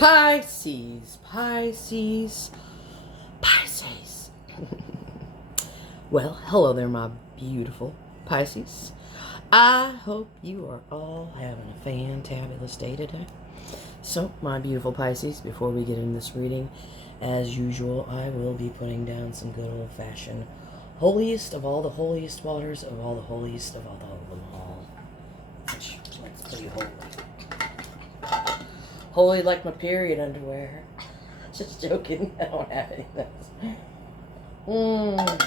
Pisces, Pisces, Pisces. Well, hello there, my beautiful Pisces. I hope you are all having a fantabulous day today. So, my beautiful Pisces, before we get into this reading, as usual, I will be putting down some good old-fashioned holiest of all the holiest waters of all the holiest of all them all. Which, that's pretty holy. Holy like my period underwear. Just joking. I don't have any of those.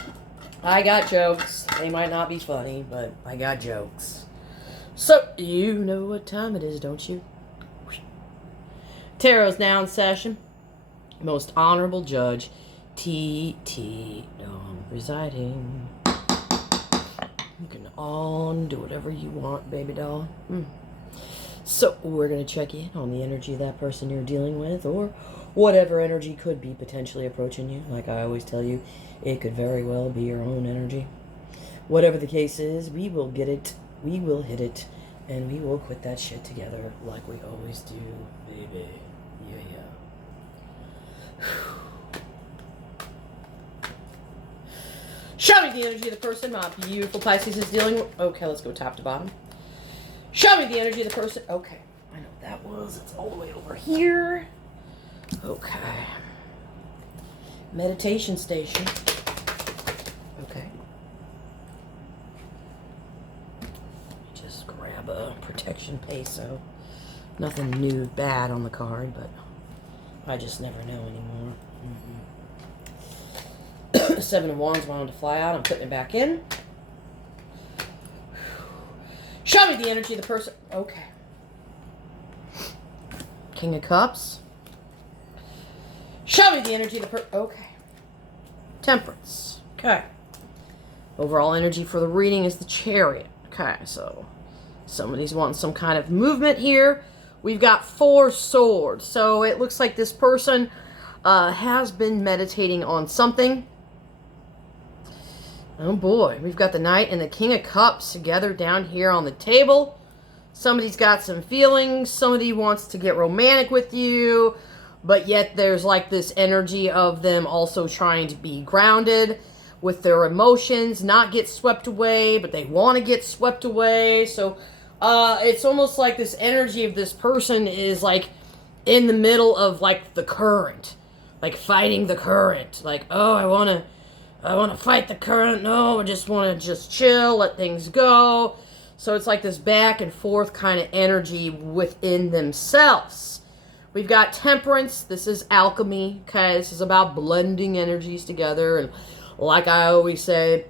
I got jokes. They might not be funny, but I got jokes. So, you know what time it is, don't you? Tarot's now in session. Most honorable judge, T.T. residing. You can on do whatever you want, baby doll. So, we're going to check in on the energy of that person you're dealing with, or whatever energy could be potentially approaching you. Like I always tell you, it could very well be your own energy. Whatever the case is, we will get it, we will hit it, and we will quit that shit together like we always do, baby. Yeah. Show me the energy of the person my beautiful Pisces is dealing with. Okay, let's go top to bottom. Show me the energy of the person. Okay, I know what that was. It's all the way over here. Okay. Meditation station. Okay. Just grab a protection peso. Nothing new bad on the card, but I just never know anymore. Seven of Wands wanted to fly out. I'm putting it back in. Show me the energy of the person. Okay. King of Cups. Show me the energy of the person. Okay. Temperance. Okay. Overall energy for the reading is the Chariot. Okay, so somebody's wanting some kind of movement here. We've got 4 swords. So it looks like this person has been meditating on something. Oh boy, we've got the Knight and the King of Cups together down here on the table. Somebody's got some feelings. Somebody wants to get romantic with you. But yet there's like this energy of them also trying to be grounded with their emotions. Not get swept away, but they want to get swept away. So it's almost like this energy of this person is like in the middle of like the current. Like fighting the current. Like, oh, I want to fight the current. No, I just want to just chill, let things go. So it's like this back and forth kind of energy within themselves. We've got Temperance. This is alchemy. Okay, this is about blending energies together. And like I always say,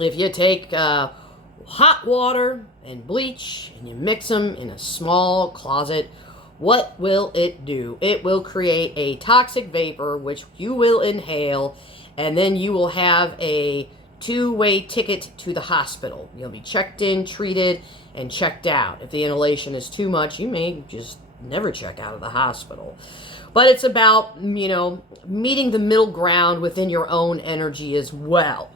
if you take hot water and bleach and you mix them in a small closet, what will it do? It will create a toxic vapor, which you will inhale. And then you will have a 2-way ticket to the hospital. You'll be checked in, treated, and checked out. If the inhalation is too much, you may just never check out of the hospital. But it's about, meeting the middle ground within your own energy as well.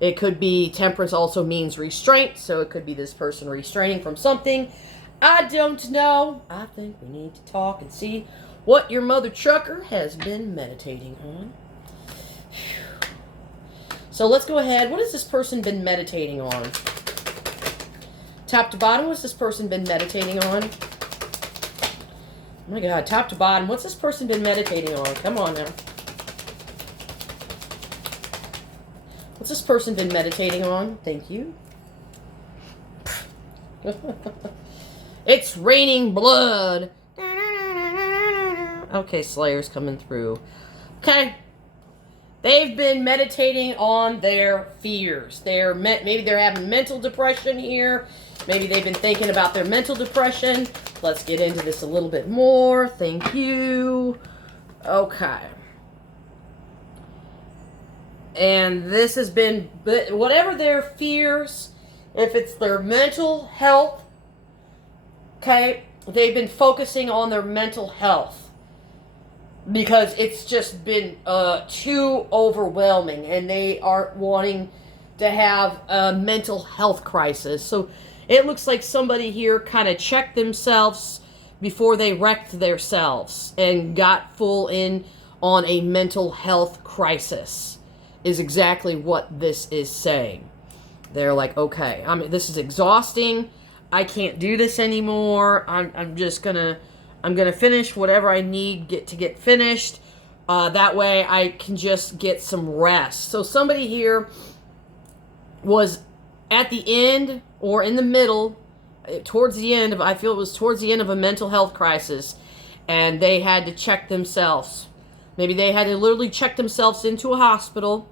It could be, Temperance also means restraint, so it could be this person restraining from something. I don't know. I think we need to talk and see what your mother trucker has been meditating on. So let's go ahead. What has this person been meditating on? Top to bottom, what's this person been meditating on? Oh my God, top to bottom, what's this person been meditating on? Come on now. What's this person been meditating on? Thank you. It's raining blood. Okay, Slayer's coming through. Okay. They've been meditating on their fears. Maybe they're having mental depression here. Maybe they've been thinking about their mental depression. Let's get into this a little bit more. Thank you. Okay. And this has been, whatever their fears, if it's their mental health, okay, they've been focusing on their mental health. Because it's just been too overwhelming, and they are wanting to have a mental health crisis. So it looks like somebody here kind of checked themselves before they wrecked themselves and got full in on a mental health crisis, is exactly what this is saying. They're like, okay, this is exhausting. I can't do this anymore. I'm gonna finish whatever I need to get finished. That way I can just get some rest. So somebody here was at the end or in the middle, towards the end of, I feel it was towards the end of a mental health crisis, and they had to check themselves. Maybe they had to literally check themselves into a hospital,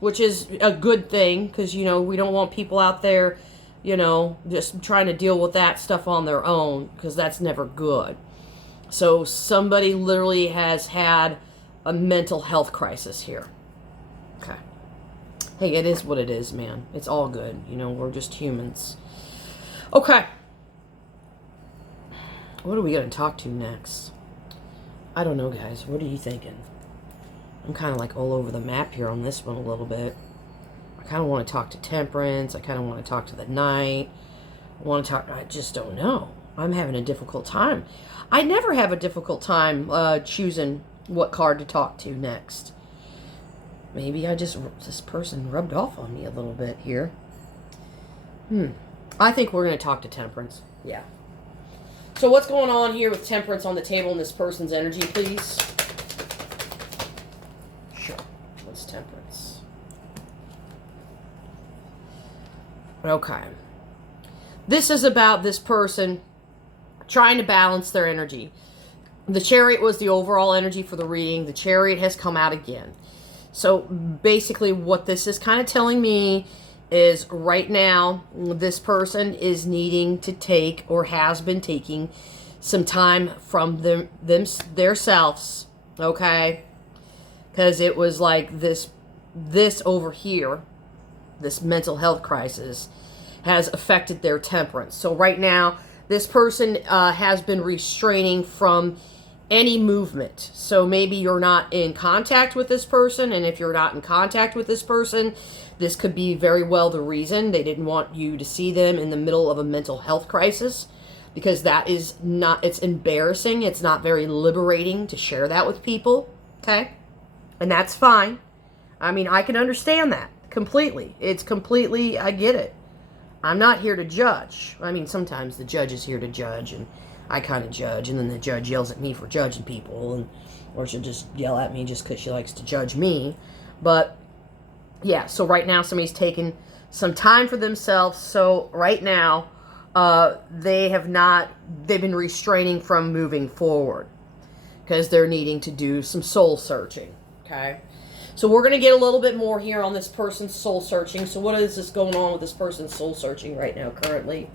which is a good thing, because, you know, we don't want people out there, you know, just trying to deal with that stuff on their own, because that's never good. So somebody literally has had a mental health crisis here. Okay. Hey, it is what it is, man. It's all good. You know, we're just humans. Okay. What are we going to talk to next? I don't know, guys. What are you thinking? I'm kind of like all over the map here on this one a little bit. I kind of want to talk to Temperance. I kind of want to talk to the Knight. I just don't know. I'm having a difficult time. I never have a difficult time choosing what card to talk to next. Maybe this person rubbed off on me a little bit here. I think we're going to talk to Temperance. Yeah. So what's going on here with Temperance on the table in this person's energy, please? Sure. What's Temperance? Okay. This is about this person trying to balance their energy. The Chariot was the overall energy for the reading. The Chariot has come out again. So basically what this is kind of telling me is right now this person is needing to take, or has been taking, some time from their selves, okay? Because it was like this over here, this mental health crisis, has affected their temperance. So right now this person has been restraining from any movement. So maybe you're not in contact with this person, and if you're not in contact with this person, this could be very well the reason they didn't want you to see them in the middle of a mental health crisis, because that is not, it's embarrassing. It's not very liberating to share that with people, okay? And that's fine. I mean, I can understand that completely. It's completely, I get it. I'm not here to judge. I mean, sometimes the judge is here to judge, and I kind of judge, and then the judge yells at me for judging people, or she'll just yell at me just because she likes to judge me. But yeah, so right now somebody's taking some time for themselves. So right now they've been restraining from moving forward because they're needing to do some soul searching. Okay, so we're going to get a little bit more here on this person's soul searching. So what is this going on with this person's soul searching right now currently?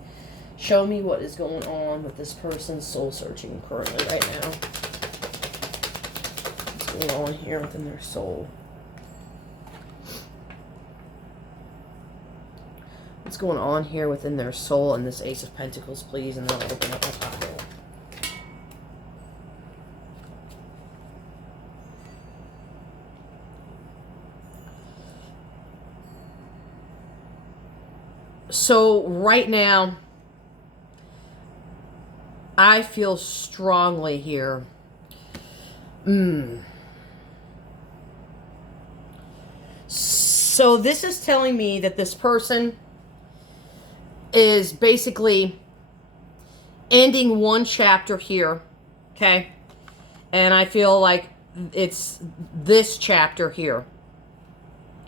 Show me what is going on with this person's soul searching currently right now. What's going on here within their soul? What's going on here within their soul and this Ace of Pentacles, please? And then I'll open up my pile. So right now, I feel strongly here. So this is telling me that this person is basically ending one chapter here, okay? And I feel like it's this chapter here,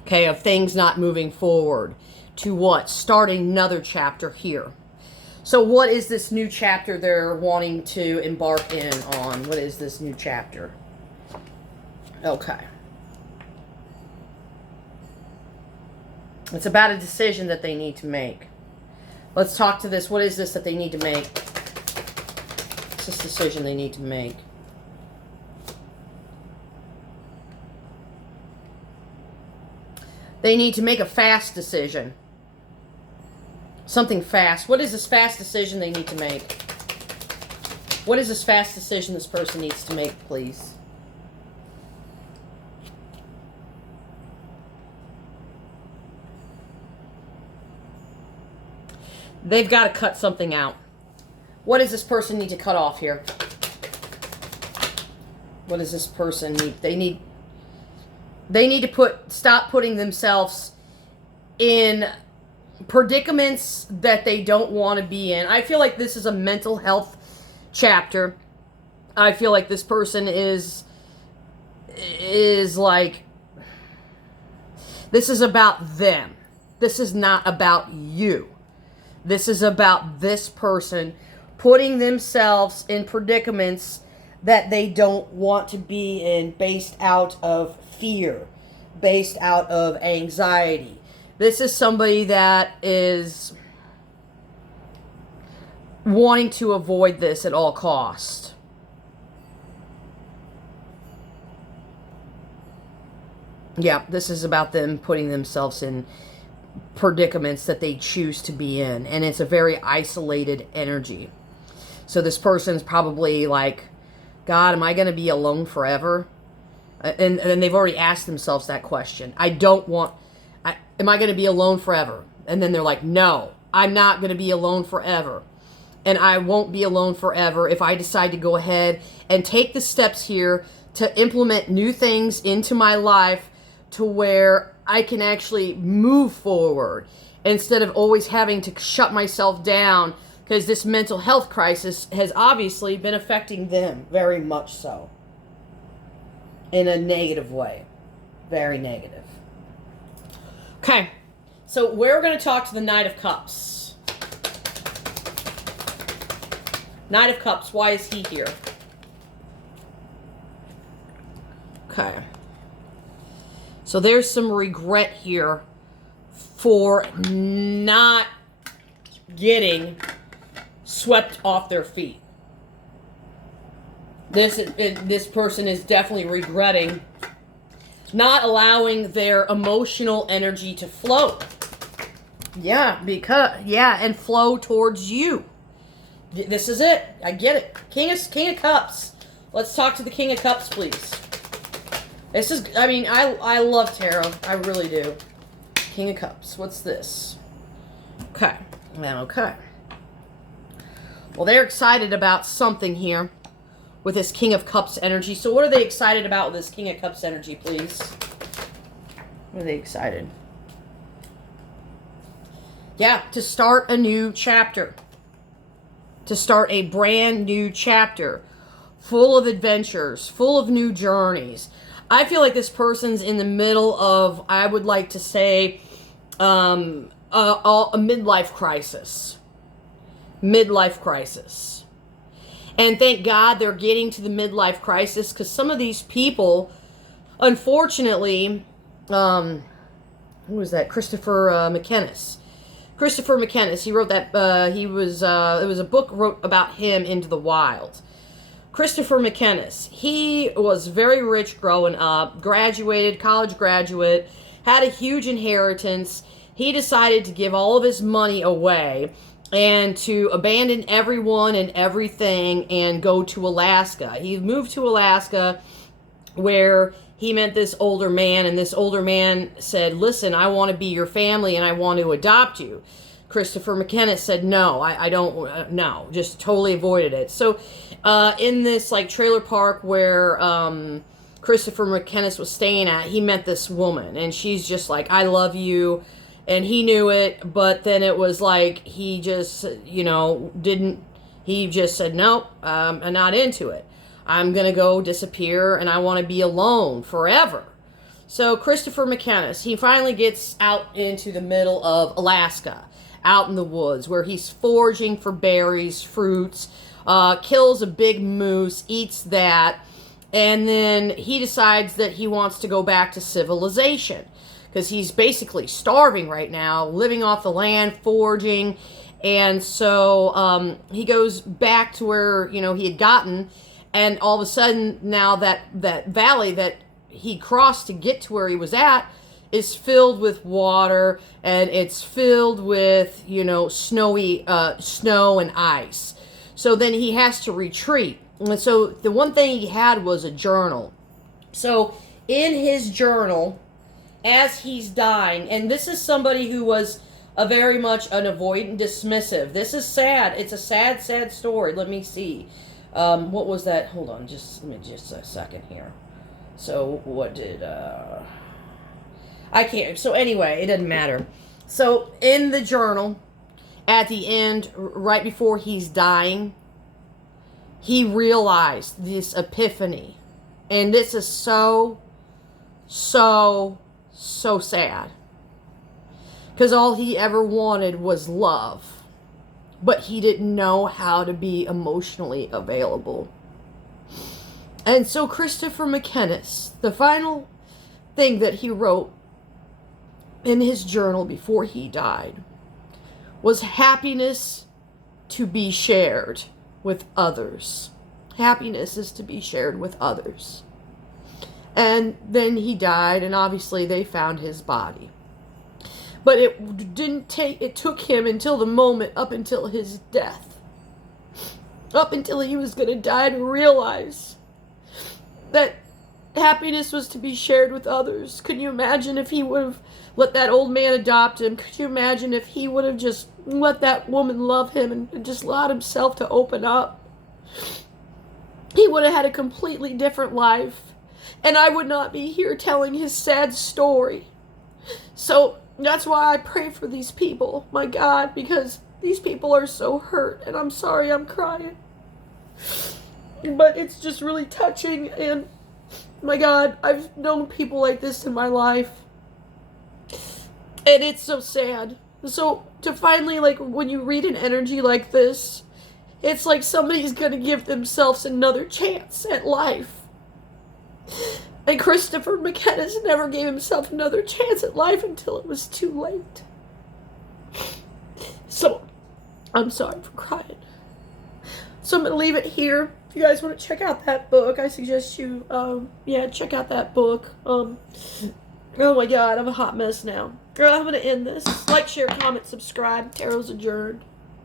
okay, of things not moving forward to what? Starting another chapter here. So what is this new chapter they're wanting to embark in on? What is this new chapter? Okay. It's about a decision that they need to make. Let's talk to this. What is this that they need to make? What's this decision they need to make? They need to make a fast decision. Something fast. What is this fast decision they need to make? What is this fast decision this person needs to make, please? They've got to cut something out. What does this person need to cut off here? What does this person need? They need to stop putting themselves in predicaments that they don't want to be in. I feel like this is a mental health chapter. I feel like this person is like, this is about them. This is not about you. This is about this person putting themselves in predicaments that they don't want to be in, based out of fear, based out of anxiety. This is somebody that is wanting to avoid this at all costs. Yeah, this is about them putting themselves in predicaments that they choose to be in. And it's a very isolated energy. So this person's probably like, God, am I going to be alone forever? And they've already asked themselves that question. Am I going to be alone forever? And then they're like, no, I'm not going to be alone forever. And I won't be alone forever if I decide to go ahead and take the steps here to implement new things into my life to where I can actually move forward instead of always having to shut myself down, because this mental health crisis has obviously been affecting them very much so. In a negative way. Very negative. Okay. So we're going to talk to the Knight of Cups. Knight of Cups, why is he here? Okay. So there's some regret here for not getting swept off their feet. This person is definitely regretting not allowing their emotional energy to flow. Yeah, and flow towards you. This is it. I get it. King of Cups. Let's talk to the King of Cups, please. This is, I mean, I love tarot. I really do. King of Cups. What's this? Okay. Okay. Well, they're excited about something here with this King of Cups energy. So what are they excited about with this King of Cups energy, please? What are they excited? Yeah, to start a new chapter. To start a brand new chapter. Full of adventures. Full of new journeys. I feel like this person's in the middle of, I would like to say, a midlife crisis. Midlife crisis. And thank God they're getting to the midlife crisis, because some of these people, unfortunately, who was that? Christopher McKennis. Christopher McKennis, he wrote that, it was a book wrote about him, Into the Wild. Christopher McKennis, he was very rich growing up, graduated, college graduate, had a huge inheritance. He decided to give all of his money away and to abandon everyone and everything and go to Alaska. He moved to Alaska where he met this older man, and this older man said, listen, I want to be your family and I want to adopt you. Christopher McKennis said, no, I don't, no, just totally avoided it. So in this like trailer park where Christopher McKennis was staying at, he met this woman, and she's just like, I love you. And he knew it, but then it was like, he just, he just said, nope, I'm not into it. I'm going to go disappear, and I want to be alone forever. So Christopher McKennis, he finally gets out into the middle of Alaska, out in the woods, where he's foraging for berries, fruits, kills a big moose, eats that, and then he decides that he wants to go back to civilization, because he's basically starving right now, living off the land, foraging, and so he goes back to where, he had gotten, and all of a sudden, now that valley that he crossed to get to where he was at is filled with water, and it's filled with, snowy, snow and ice. So then he has to retreat. And so the one thing he had was a journal. So in his journal, as he's dying, and this is somebody who was a very much an avoidant, dismissive. This is sad. It's a sad, sad story. Let me see. What was that? Hold on, just a second here. So what did I can't. So anyway, it doesn't matter. So in the journal, at the end, right before he's dying, he realized this epiphany, and this is so sad. Because all he ever wanted was love. But he didn't know how to be emotionally available. And so Christopher McKennis, the final thing that he wrote in his journal before he died was happiness to be shared with others. Happiness is to be shared with others. And then he died, and obviously they found his body. But it took him until the moment, up until his death, up until he was going to die, to realize that happiness was to be shared with others. Could you imagine if he would have let that old man adopt him? Could you imagine if he would have just let that woman love him and just allowed himself to open up? He would have had a completely different life. And I would not be here telling his sad story. So that's why I pray for these people, my God, because these people are so hurt, and I'm sorry I'm crying. But it's just really touching, and my God, I've known people like this in my life, and it's so sad. So to finally, like, when you read an energy like this, it's like somebody's going to give themselves another chance at life. And Christopher McKennis never gave himself another chance at life until it was too late. So, I'm sorry for crying. So I'm going to leave it here. If you guys want to check out that book, I suggest you, check out that book. Oh my God, I'm a hot mess now. Girl, I'm going to end this. Like, share, comment, subscribe. Tarot's adjourned.